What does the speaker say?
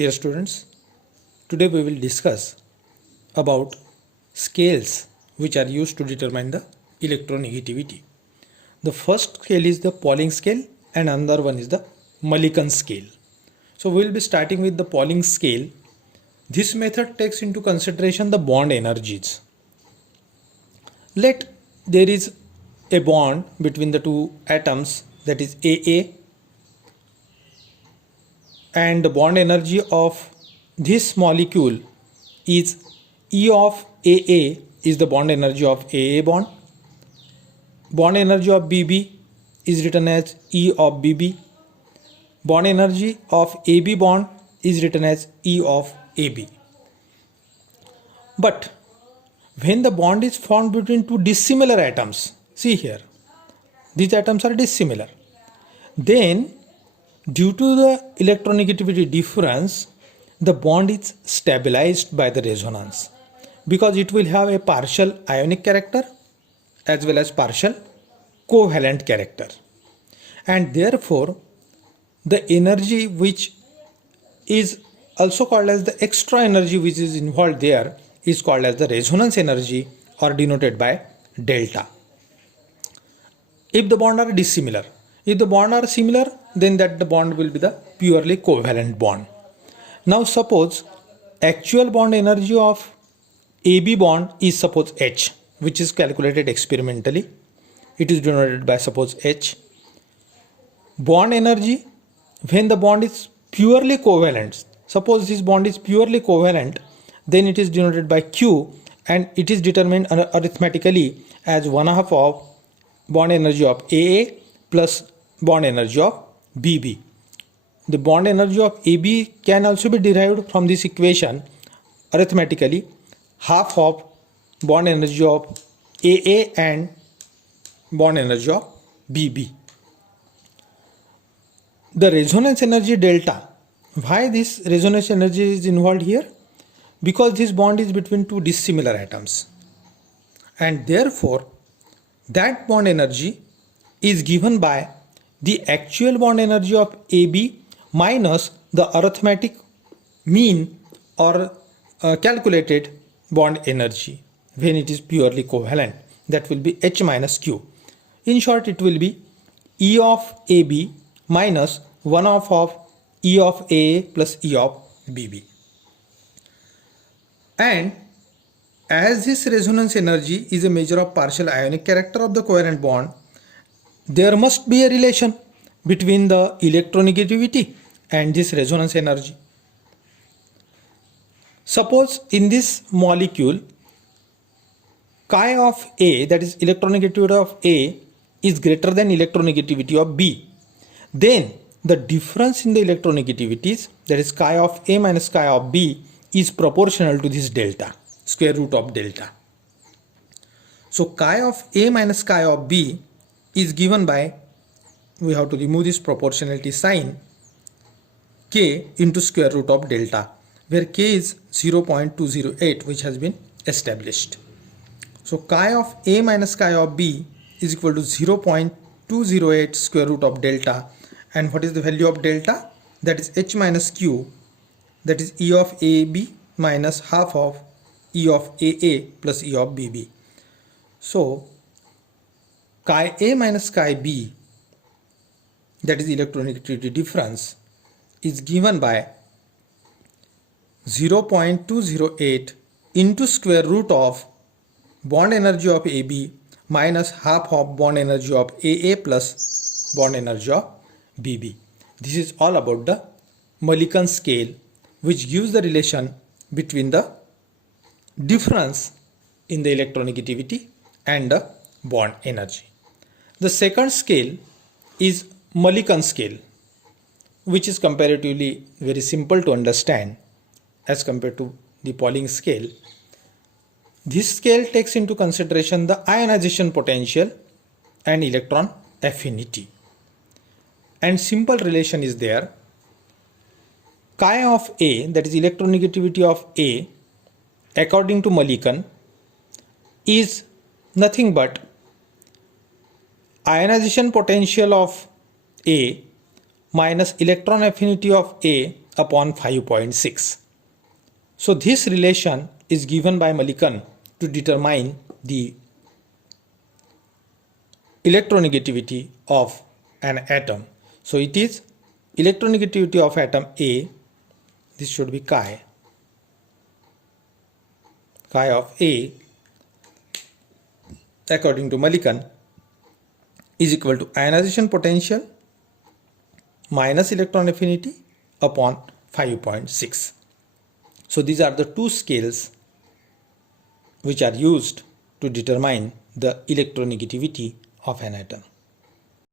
Dear students, today we will discuss about scales which are used to determine the electronegativity. The first scale is the Pauling scale and another one is the Mulliken scale. So we will be starting with the Pauling scale. This method takes into consideration the bond energies. Let there is a bond between the two atoms, that is AA, and the bond energy of this molecule is E of AA is the bond energy of AA bond. Bond energy of BB is written as E of BB. Bond energy of AB bond is written as E of AB. But when the bond is formed between two dissimilar atoms, see here, these atoms are dissimilar, then due to the electronegativity difference, the bond is stabilized by the resonance because it will have a partial ionic character as well as partial covalent character, and therefore the energy which is also called as the extra energy which is involved there is called as the resonance energy or denoted by delta. If the bond are dissimilar, if the bond are similar, then that the bond will be the purely covalent bond. Now suppose actual bond energy of AB bond is suppose H, which is calculated experimentally. It is denoted by suppose H. Bond energy when the bond is purely covalent, suppose this bond is purely covalent, then it is denoted by Q and it is determined arithmetically as 1/2 of bond energy of AA plus bond energy of BB. The bond energy of AB can also be derived from this equation arithmetically, half of bond energy of AA and bond energy of BB. The resonance energy delta, why this resonance energy is involved here? Because this bond is between two dissimilar atoms, and therefore that bond energy is given by the actual bond energy of AB minus the arithmetic mean or calculated bond energy when it is purely covalent, that will be H minus Q. In short, it will be E of AB minus 1/2 of E of AA plus E of BB. And as this resonance energy is a measure of partial ionic character of the covalent bond, there must be a relation between the electronegativity and this resonance energy. Suppose in this molecule chi of A, that is electronegativity of A, is greater than electronegativity of B, then the difference in the electronegativities, that is chi of A minus chi of B, is proportional to this delta, square root of delta. So chi of A minus chi of B is given by, we have to remove this proportionality sign, K into square root of delta, where K is 0.208, which has been established. So chi of A minus chi of B is equal to 0.208 square root of delta. And what is the value of delta? That is H minus Q, that is E of AB minus half of E of AA plus E of BB. So chi A minus chi B, that is electronegativity difference, is given by 0.208 into square root of bond energy of AB minus half of bond energy of AA plus bond energy of BB. This is all about the Mulliken scale, which gives the relation between the difference in the electronegativity and the bond energy. The second scale is Mulliken scale, which is comparatively very simple to understand as compared to the Pauling scale. This scale takes into consideration the ionization potential and electron affinity. And simple relation is there. Chi of A, that is electronegativity of A, according to Mulliken, is nothing but ionization potential of A minus electron affinity of A upon 5.6. So this relation is given by Millikan to determine the electronegativity of an atom. So it is electronegativity of atom A, this should be chi of A according to Millikan is equal to ionization potential minus electron affinity upon 5.6. So these are the two scales which are used to determine the electronegativity of an atom.